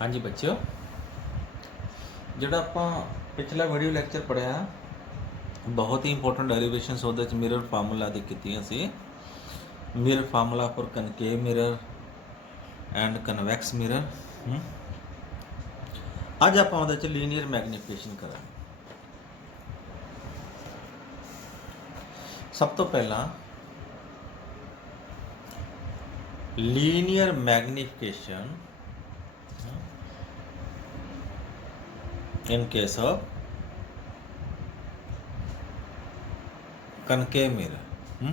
हाँ जी बच्चों, ਜਿਹੜਾ ਆਪਾਂ ਪਿਛਲਾ ਵੀਡੀਓ ਲੈਕਚਰ ਪੜਿਆ ਬਹੁਤ ਹੀ ਇੰਪੋਰਟੈਂਟ ਡੈਰੀਵੇਸ਼ਨਸ ਉਹਦੇ ਚ ਮਿਰਰ ਫਾਰਮੂਲਾ ਦੀ ਕੀਤੀਆਂ ਸੀ। Mirror formula for concave mirror and convex mirror. ਅੱਜ ਆਪਾਂ ਉਹਦੇ ਚ ਲੀਨੀਅਰ ਮੈਗਨੀਫਿਕੇਸ਼ਨ ਕਰਾਂਗੇ। ਸਭ ਤੋਂ ਪਹਿਲਾਂ linear magnification in case of concave mirror.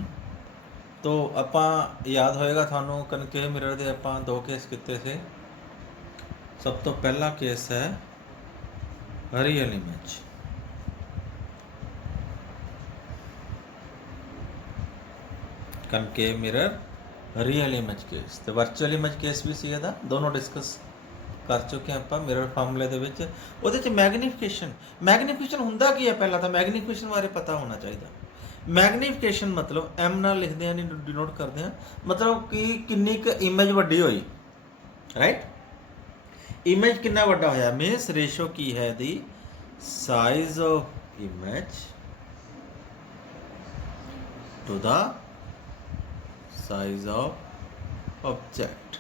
तो ਆਪਾਂ याद होएगा थानू कनकेव मिरर ਦੇ ਆਪਾਂ ਦੋ ਕੇਸ ਕੀਤੇ ਸੀ। ਸਭ ਤੋਂ ਪਹਿਲਾ ਕੇਸ ਹੈ real image. Concave mirror real image case ਤੇ ਵਰਚੁਅਲ ਇਮੇਜ ਕੇਸ ਵੀ ਸੀ। ਇਹਦਾ ਦੋਨੋਂ ਡਿਸਕਸ ਕਰ ਚੁੱਕੇ ਆਪਾਂ ਮਿਰਰ ਫਾਰਮੂਲੇ ਦੇ ਵਿੱਚ। ਉਹਦੇ ਚ ਮੈਗਨੀਫਿਕੇਸ਼ਨ ਹੁੰਦਾ ਕੀ ਹੈ? ਪਹਿਲਾਂ ਤਾਂ ਮੈਗਨੀਫਿਕੇਸ਼ਨ ਬਾਰੇ ਪਤਾ ਹੋਣਾ ਚਾਹੀਦਾ। ਮੈਗਨੀਫਿਕੇਸ਼ਨ ਮਤਲਬ ਐਮ ਨਾਲ ਲਿਖਦੇ ਆ, ਨਹੀਂ ਡਿਨੋਟ ਕਰਦੇ ਆ, ਮਤਲਬ ਕਿ ਕਿੰਨੀ ਕੁ ਇਮੇਜ ਵੱਡੀ ਹੋਈ, ਰਾਈਟ। ਇਮੇਜ ਕਿੰਨਾ ਵੱਡਾ ਹੋਇਆ ਮੀਨਸ ਰੇਸ਼ੋ ਕੀ ਹੈ the size of image to the size of object.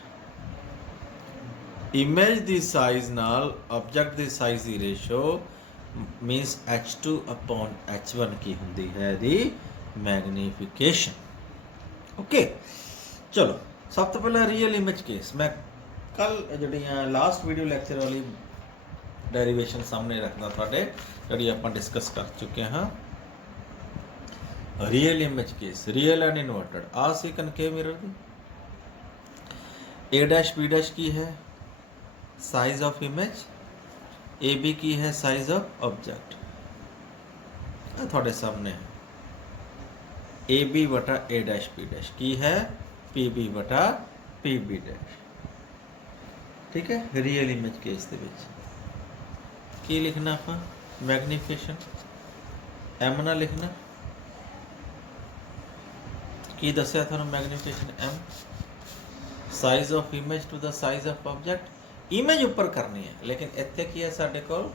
Image ਦੀ ਸਾਈਜ਼ ਨਾਲ ਆਬਜੈਕਟ ਦੀ ਸਾਈਜ਼ ਦੀ ratio means h2 upon h1 ਕੀ ਹੁੰਦੀ ਹੈ ਦੀ ਮੈਗਨੀਫਿਕੇਸ਼ਨ। ਓਕੇ, ਚਲੋ ਸਭ ਤੋਂ ਪਹਿਲਾਂ ਰੀਅਲ ਇਮੇਜ ਕੇਸ। ਮੈਂ ਕੱਲ ਜਿਹੜੀਆਂ ਲਾਸਟ ਵੀਡੀਓ ਲੈਕਚਰ ਵਾਲੀ ਡੈਰੀਵੇਸ਼ਨ ਸਾਹਮਣੇ ਰੱਖਦਾ ਤੁਹਾਡੇ, ਜਿਹੜੀ ਆਪਾਂ ਡਿਸਕਸ ਕਰ ਚੁੱਕੇ ਹਾਂ। Real image case, real and inverted. ਆ ਸੀ ਕਨਕੇਵ ਮਿਰਰ ਦੀ। a डैश b डैश की है size of image, A B की है साइज ऑफ ऑब्जेक्ट। थोड़े सामने है ए बी बटा ए डैश बी डैश की है पी बी बटा पी बी डैश। ठीक है, रियल इमेज केस दे विच की लिखना आप मैग्नीफिकेशन एम ना लिखना। की दसिया थानू magnification M size of image to the size of object. Image उपर करनी है, लेकिन इत्थे की है साडे कोल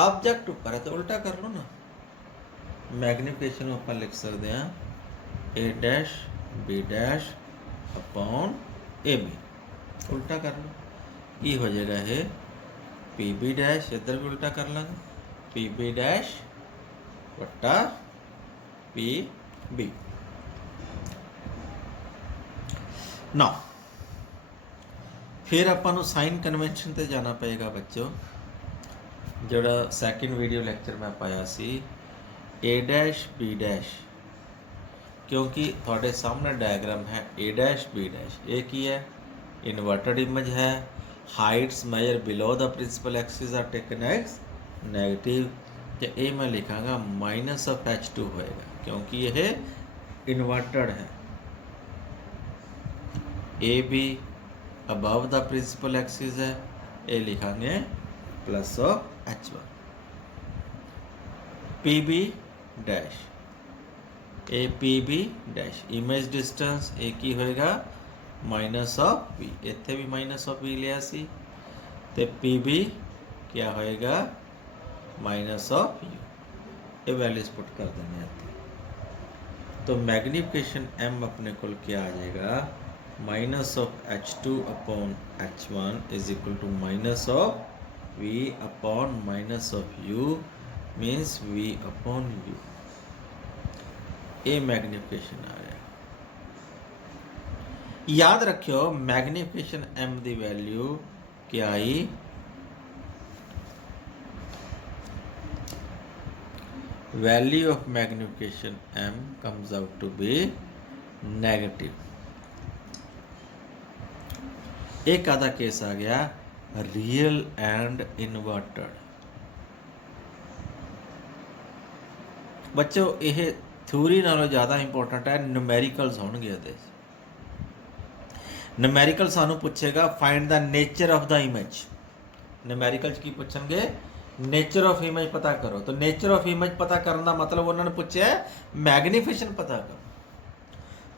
ऑब्जेक्ट उपर है, तो उल्टा कर लो ना। मैग्नीफिकेशन अपन लिख सकते हैं A dash B dash upon A B. उल्टा कर लो, की हो जाएगा ये पी बी डैश, इधर भी उल्टा कर लेंगे पी बी डैश वट्टा पी बी। ना फिर ਆਪਾਂ ਨੂੰ ਸਾਈਨ ਕਨਵੈਨਸ਼ਨ ਤੇ ਜਾਣਾ ਪਏਗਾ ਬੱਚੋ। ਜਿਹੜਾ ਸੈਕਿੰਡ ਵੀਡੀਓ ਲੈਕਚਰ ਮੈਂ ਪਾਇਆ ਸੀ a ਡੈਸ਼ b ਡੈਸ਼, ਕਿਉਂਕਿ ਤੁਹਾਡੇ ਸਾਹਮਣੇ ਡਾਇਗਰਾਮ ਹੈ a ਡੈਸ਼ b ਡੈਸ਼। ਇਹ ਕੀ ਹੈ? ਇਨਵਰਟਡ ਇਮੇਜ ਹੈ। Heights measured below the principal axis are taken as negative, ਤੇ ਇਹ ਮੈਂ ਲਿਖਾਂਗਾ ਮਾਈਨਸ ਆਫ h2 ਹੋਏਗਾ, ਕਿਉਂਕਿ ਇਹ ਇਨਵਰਟਡ ਹੈ। A B above the principal axis है, ये लिखांगे plus of h1। P B dash A P B dash image distance एक ही होएगा माइनस ऑफ बी, इतने भी माइनस ऑफ बी लिया सी, ते पी बी क्या होएगा माइनस ऑफ यू। ये वैल्यूज पुट कर देने आती, तो मैग्नीफिकेशन m अपने को क्या आ जाएगा minus of h2 upon h1 is equal to minus of v upon minus of u means v upon u। ये मैग्नीफिकेशन आ गया। याद रखियो मैग्नीफिकेशन m की वैल्यू क्या आई? Value of magnification m comes out to be negative। एक आधा केस आ गया रियल एंड इनवर्टेड। बच्चों यह थ्योरी नालों ज़्यादा इंपॉर्टेंट है, न्यूमेरिकल्स होंगे। ये न्यूमेरिकल सानू पूछेगा find the nature of the image. Numericals की पूछेंगे नेचर ऑफ इमेज पता करो, तो नेचर ऑफ इमेज पता करने का मतलब उन्होंने पूछा मैग्नीफिकेशन पता करो।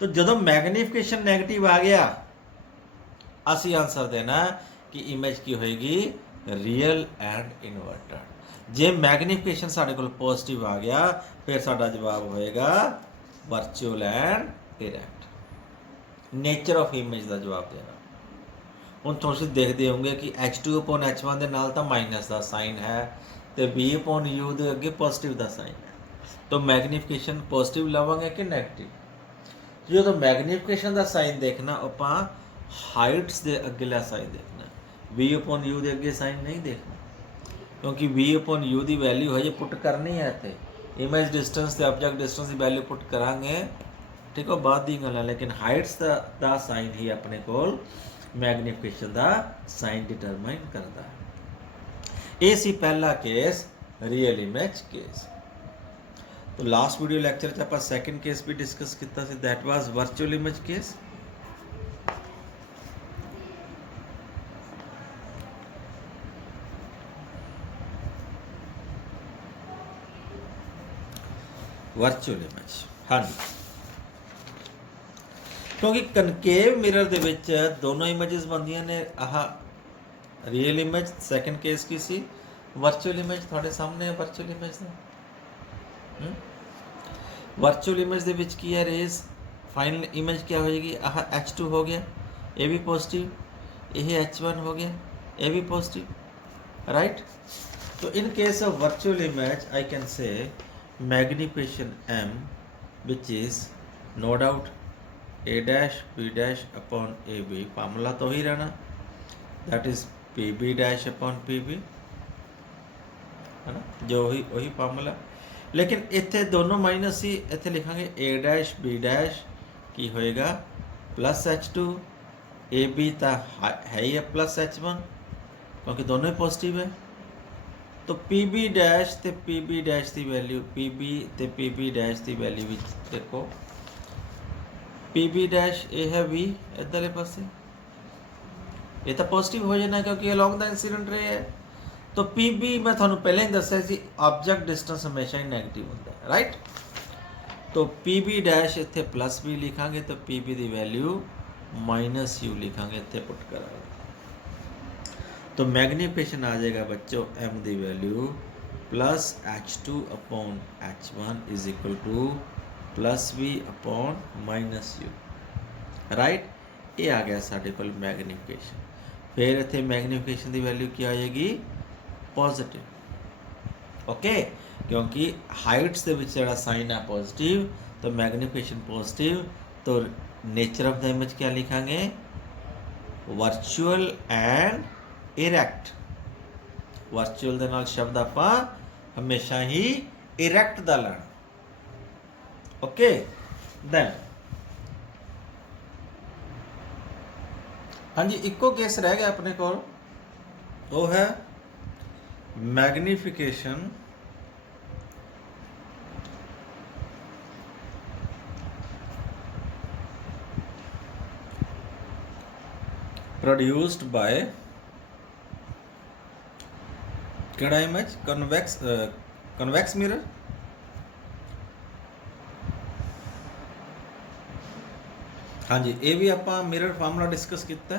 तो जो मैग्नीफिकेशन नैगेटिव आ गया ਅਸੀਂ ਆਨਸਰ ਦੇਣਾ ਕਿ ਇਮੇਜ ਕੀ ਹੋਏਗੀ ਰੀਅਲ ਐਂਡ ਇਨਵਰਟਡ। ਜੇ ਮੈਗਨੀਫਿਕੇਸ਼ਨ ਸਾਡੇ ਕੋਲ ਪੋਜ਼ਿਟਿਵ ਆ ਗਿਆ ਫਿਰ ਸਾਡਾ ਜਵਾਬ ਹੋਏਗਾ virtual and erect. Nature of image ਦਾ ਜਵਾਬ ਦੇਣਾ। ਹੁਣ ਤੁਸੀਂ ਦੇਖਦੇ ਹੋਵੋਗੇ ਕਿ H2/H1 ਦੇ ਨਾਲ ਤਾਂ ਮਾਈਨਸ ਦਾ ਸਾਈਨ ਹੈ ਤੇ V/U ਦੇ ਅੱਗੇ ਪੋਜ਼ਿਟਿਵ ਦਾ ਸਾਈਨ ਹੈ। ਤਾਂ ਮੈਗਨੀਫਿਕੇਸ਼ਨ ਪੋਜ਼ਿਟਿਵ ਲਵਾਂਗੇ ਕਿ ਨੈਗੇਟਿਵ? ਜਦੋਂ ਮੈਗਨੀਫਿਕੇਸ਼ਨ ਦਾ ਸਾਈਨ ਦੇਖਣਾ ਆਪਾਂ ਹਾਈਟਸ ਦੇ ਅੱਗੇਲਾ ਸਾਈਨ ਦੇਖਣਾ, V/U ਦੇ ਅੱਗੇ ਸਾਈਨ ਨਹੀਂ ਦੇਖਣਾ, ਕਿਉਂਕਿ V/U ਦੀ ਵੈਲਿਊ ਹਜੇ ਪੁੱਟ ਕਰਨੀ ਹੈ ਇੱਥੇ। ਇਮੇਜ ਡਿਸਟੈਂਸ ਤੇ ਆਬਜੈਕਟ ਡਿਸਟੈਂਸ ਦੀ ਵੈਲਿਊ ਪੁੱਟ ਕਰਾਂਗੇ, ਠੀਕ ਹੈ, ਬਾਅਦ ਦੀ ਗੱਲ ਹੈ। ਲੇਕਿਨ ਹਾਈਟਸ ਦਾ ਸਾਈਨ ਹੀ ਆਪਣੇ ਕੋਲ ਮੈਗਨੀਫਿਕੇਸ਼ਨ ਦਾ ਸਾਈਨ ਡਿਟਰਮਾਈਨ ਕਰਦਾ ਹੈ। ਇਹ ਸੀ ਪਹਿਲਾ ਕੇਸ, ਰੀਅਲ ਇਮੇਜ ਕੇਸ। तो लास्ट वीडियो लैक्चर च आपां सैकेंड केस भी डिस्कस किया सी, that was virtual image case. Virtual image, हाँ जी, क्योंकि कनकेव मिरर दे विच दोनों इमेजेस बनदियां ने। आह रियल इमेज सैकेंड केस की सी, वर्चुअल इमेज थोड़े सामने है। वर्चुअल इमेज का वर्चुअल इमेज ਦੇ ਵਿੱਚ ਕੀ ਹੈ ਰੇਜ਼, ਫਾਈਨਲ ਇਮੇਜ ਕੀ ਹੋ ਜਾਏਗੀ? ਆਹ H2 ਹੋ ਗਿਆ, ਇਹ ਵੀ ਪੋਜ਼ਿਟਿਵ, ਇਹ H1 ਹੋ ਗਿਆ, ਇਹ ਵੀ ਪੋਜ਼ਿਟਿਵ, ਰਾਈਟ। तो in case of virtual image I can say magnification m, which is no doubt a dash b dash upon ab, formula तो ही रहना, that is pb dash upon pb, है ना, जो वही फार्मूला। लेकिन इतने दोनों माइनस ही, इतने लिखांगे a डैश b डैश की होएगा प्लस H2, ए बी तो है ही है प्लस H1, क्योंकि दोनों ही पॉजिटिव है। तो पी बी डैश ते पी बी डैश की वैल्यू, पी बी ते पी बी डैश की वैल्यू देखो, पी बी डैश ये है V इधरले पासे, ये तो पॉजिटिव हो जाना क्योंकि अलॉन्ग द इंसीडेंट रे है। तो पी बी मैं थानू पहले ही दस्या सी, ऑब्जेक्ट डिस्टेंस हमेशा ही नेगेटिव होता है, राइट। तो पी बी डैश इतने प्लस बी लिखांगे तो पी बी की वैल्यू माइनस यू लिखांगे, इतने पुट करांगे। तो मैग्नीफिकेशन आ जाएगा बच्चों m की value plus H2/H1 is equal to plus V upon minus U, right. ये आ गया साढ़े को मैग्नीफिकेशन। फिर इतने मैग्नीफिकेशन की वैल्यू क्या आ जाएगी? पॉजिटिव, ओके, क्योंकि हाइट्स के विच जिहड़ा साइन है पॉजिटिव, तो मैग्नीफिकेशन पॉजिटिव, तो नेचर ऑफ द इमेज क्या लिखांगे? Virtual and erect. वर्चुअल दे नाल शब्द आपां हमेशा ही इरैक्ट दा लाना, ओके। दैन हाँ जी, इको केस रह गया अपने को, वो है मैग्नीफिकेशन प्रोड्यूस्ड बाय केड़ा इमेज? Convex mirror. हाँ जी, ये भी आपां मिरर फार्मूला डिस्कस किया,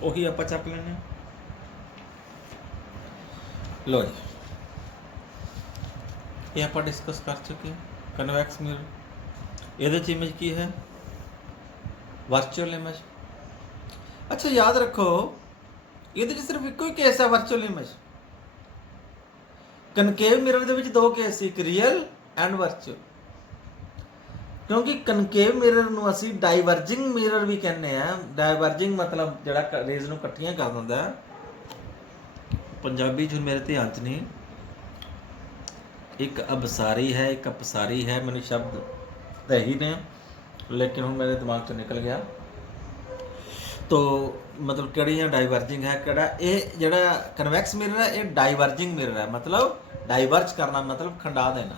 वही आपां चक लेने। लो जी, ये आप डिस्कस कर चुके हैं कन्वैक्स मिरर। ये इमेज की है वर्चुअल इमेज। अच्छा याद रखो, ये सिर्फ एक ही केस है वर्चुअल इमेज। कनकेव मिरर दे विच दो केस, एक रियल एंड वर्चुअल। क्योंकि कनकेव मिरर नूं असीं डाइवर्जिंग मिरर भी कहने हैं। डाइवर्जिंग मतलब जिहड़ा रेज नूं इकट्ठियां कर दिंदा है। पंजाबी च मेरे ध्यान च नहीं, एक अबसारी है एक अपसारी है, मैंने शब्द तो ही ने लेकिन हुण मेरे दिमाग तो निकल गया। तो मतलब किहड़ियां डाइवर्जिंग है, किहड़ा ये जिहड़ा कन्वैक्स मिरर है ये डाइवर्जिंग मिरर है, मतलब डाइवर्ज करना मतलब खंडा देना।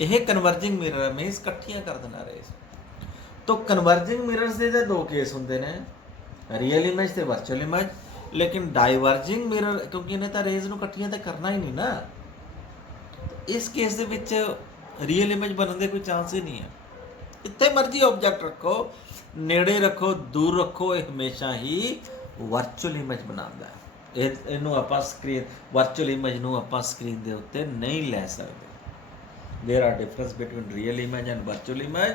यह कन्वर्जिंग मिरर है, मीनस इकट्ठियां कर देना रेस। तो कन्वर्जिंग मिरर्स के दो केस होंगे ने, रियल इमेज ते वर्चुअल इमेज। लेकिन डाइवर्जिंग मिरर क्योंकि इन्हें तो रेज नूं इकट्ठियां तो करना ही नहीं ना, तो इस केस दे विच रियल इमेज बनने के कोई चांस ही नहीं है। इतने मर्जी ऑब्जेक्ट रखो, नेड़े रखो दूर रखो, ये हमेशा ही वर्चुअल इमेज बनाता है। ਇਹਨੂੰ ਆਪਾਂ ਸਕਰੀਨ ਵਰਚੁਅਲ ਇਮੇਜ ਨੂੰ ਆਪਾਂ ਸਕਰੀਨ ਦੇ ਉੱਤੇ ਨਹੀਂ ਲੈ ਸਕਦੇ। There are difference between real image and virtual image.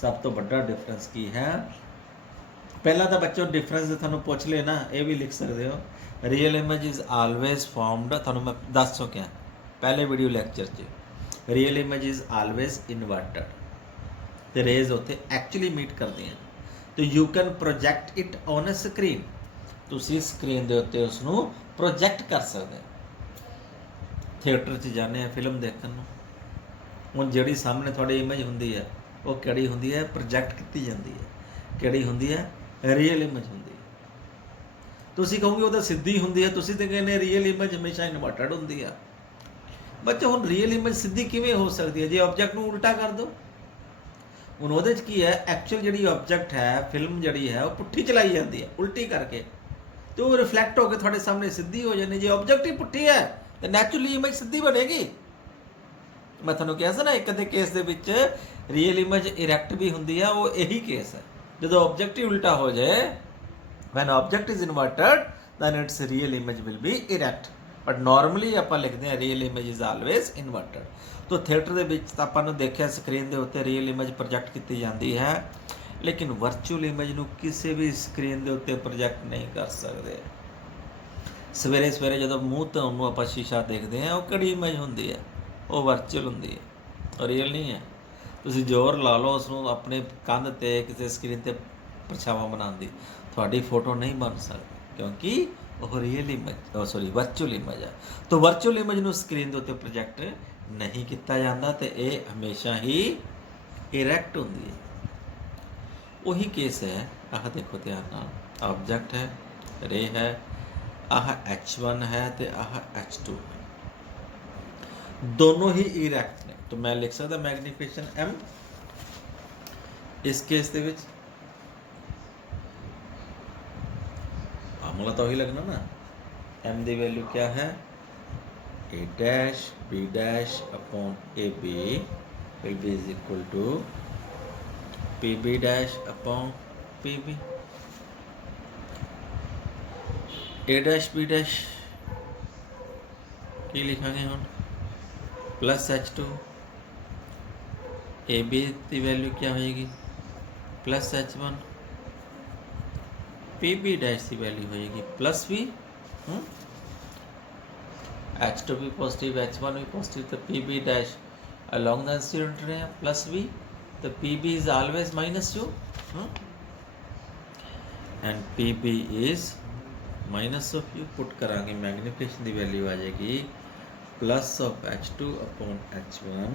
सब तो बड़ा डिफरेंस की है, पहला तो बच्चों डिफरेंस थानू पूछ लेना, ये भी लिख सकते हो। Real image is always formed, थानू मैं दस चुकिया पहले वीडियो लैक्चर च। Real image is always inverted, तो रेज उत्थे एक्चुअली मीट करते हैं, तो you can project it on a screen. ਤੁਸੀਂ ਸਕਰੀਨ ਦੇ ਉੱਤੇ ਉਸ ਨੂੰ ਪ੍ਰੋਜੈਕਟ ਕਰ ਸਕਦੇ ਹੋ। ਥੀਏਟਰ 'ਚ ਜਾਂਦੇ ਆ ਫਿਲਮ ਦੇਖਣ ਨੂੰ, ਹੁਣ ਜਿਹੜੀ ਸਾਹਮਣੇ ਤੁਹਾਡੀ ਇਮੇਜ ਹੁੰਦੀ ਹੈ ਉਹ ਕਿਹੜੀ ਹੁੰਦੀ ਹੈ? ਪ੍ਰੋਜੈਕਟ ਕੀਤੀ ਜਾਂਦੀ ਹੈ। ਕਿਹੜੀ ਹੁੰਦੀ ਹੈ? ਰੀਅਲ ਇਮੇਜ ਹੁੰਦੀ ਹੈ। ਤੁਸੀਂ ਕਹੋਗੇ ਉਹ ਤਾਂ ਸਿੱਧੀ ਹੁੰਦੀ ਹੈ, ਤੁਸੀਂ ਤਾਂ ਕਹਿੰਦੇ ਰੀਅਲ ਇਮੇਜ ਹਮੇਸ਼ਾ ਇਨਵਰਟਡ ਹੁੰਦੀ ਆ। ਬੱਚੇ ਹੁਣ ਰੀਅਲ ਇਮੇਜ ਸਿੱਧੀ ਕਿਵੇਂ ਹੋ ਸਕਦੀ ਹੈ? ਜੇ ਆਬਜੈਕਟ ਨੂੰ ਉਲਟਾ ਕਰ ਦਿਓ। ਹੁਣ ਉਹਦੇ 'ਚ ਕੀ ਹੈ, ਐਕਚੁਅਲ ਜਿਹੜੀ ਆਬਜੈਕਟ ਹੈ, ਫਿਲਮ ਜਿਹੜੀ ਹੈ ਉਹ ਪੁੱਠੀ ਚਲਾਈ ਜਾਂਦੀ ਹੈ ਉਲਟੀ ਕਰਕੇ, तो वो रिफ्लैक्ट होकर थोड़े सामने सीधी हो जानी। जो ऑब्जेक्ट ही पुट्ठी है तो नैचुरली इमेज सीधी बनेगी। मैं थोड़ा कहा सा ना, एक अद्धे केस दे विच रियल इमेज इरैक्ट भी होंदी है, वो यही केस है। जो ऑब्जेक्ट ही उल्टा हो जाए, when object is inverted then it's real image will be erect. But normally आप लिखते हैं real image is always inverted. तो थिएटर के आपने देखा स्क्रीन के उत्ते रियल इमेज प्रोजैक्ट की जाती है, लेकिन वर्चुअल इमेज ਨੂੰ ਕਿਸੇ ਵੀ ਸਕਰੀਨ ਦੇ ਉੱਤੇ ਪ੍ਰੋਜੈਕਟ ਨਹੀਂ ਕਰ ਸਕਦੇ। ਸਵੇਰੇ ਸਵੇਰੇ ਜਦੋਂ ਮੂੰਹ ਤੋਂ ਨੂੰ ਆਪਾਂ ਸ਼ੀਸ਼ਾ ਦੇਖਦੇ ਹਾਂ, ਉਹ ਕਿਹੜੀ ਇਮੇਜ ਹੁੰਦੀ ਹੈ? ਉਹ ਵਰਚੁਅਲ ਹੁੰਦੀ ਹੈ, ਉਹ ਰੀਅਲ ਨਹੀਂ ਹੈ। ਤੁਸੀਂ ਜ਼ੋਰ ਲਾ ਲਓ ਉਸ ਨੂੰ ਆਪਣੇ ਕੰਧ ਤੇ ਕਿਸੇ ਸਕਰੀਨ ਤੇ ਪਰਛਾਵਾਂ ਬਣਾਉਣ ਦੀ, ਤੁਹਾਡੀ ਫੋਟੋ ਨਹੀਂ ਬਣ ਸਕਦੀ, ਕਿਉਂਕਿ ਉਹ real image sorry virtual image ਹੈ। ਤਾਂ ਵਰਚੁਅਲ ਇਮੇਜ ਨੂੰ ਸਕਰੀਨ ਦੇ ਉੱਤੇ ਪ੍ਰੋਜੈਕਟ ਨਹੀਂ ਕੀਤਾ ਜਾਂਦਾ, ਤੇ ਇਹ ਹਮੇਸ਼ਾ ਹੀ ਇਰੈਕਟ ਹੁੰਦੀ ਹੈ। वही केस है, आह देखो ध्यान नाल, ऑब्जेक्ट है, रे है, आह H1 है तो आह H2 है, दोनों ही इरैक्ट ने। तो मैं लिख सकता मैग्नीफिकेशन M इस केस दे विच, आमला तो ही लगना ना। M दी वैल्यू क्या है? A dash B dash upon AB will be is equal to PB dash upon PB। A dash B dash की लिखांगे हम प्लस H2, AB की वैल्यू क्या होएगी? प्लस H1, PB डैश की वैल्यू होएगी प्लस V। H2 भी positive, H1 भी positive, तो PB dash along the incident ray plus V, तो PB is always minus U, and PB is minus of U। Put करांगे magnification की value आ जाएगी plus of H2 upon H1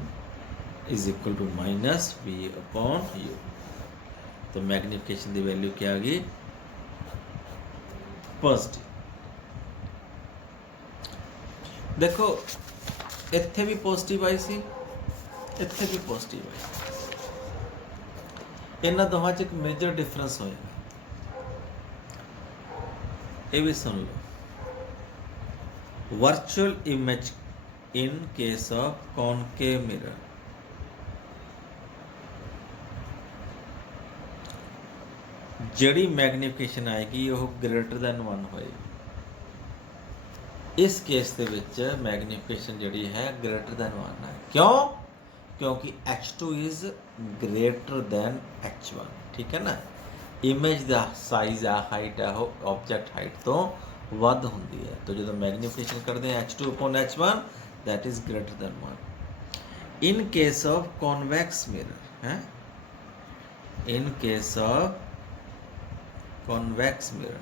is equal to minus V upon U। तो magnification की value क्या आ गई? पॉजिटिव। देखो इत्थे भी पॉजिटिव आई सी, इत्थे भी पॉजिटिव आई। इन्हां दोवां च एक मेजर डिफरेंस होएगा, ये भी सुन लो। Virtual image in case of concave mirror, जिहड़ी मैग्नीफिकेशन आएगी वो ग्रेटर दैन 1 होएगी। इस केस दे विच मैग्नीफिकेशन जिहड़ी है ग्रेटर दैन 1 है। क्यों? क्योंकि H2 is greater then H1। ठीक है ना, इमेज का साइज आ हाइट है वो ऑब्जेक्ट हाइट तो वध होंदी है। तो जो मैग्नीफिकेशन करते हैं H2 upon H1 that is greater than 1। In case of convex mirror है, in case of convex mirror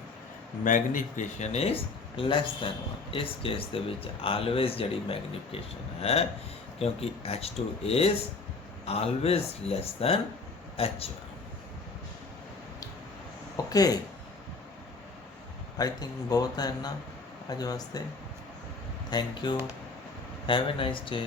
magnification is less than 1। इस केस दे विच ऑलवेज जिहड़ी मैग्नीफिकेशन है, क्योंकि H2 is always less than H1। Okay, I think बहुत है ना आज वास्ते। Thank you, have a nice day.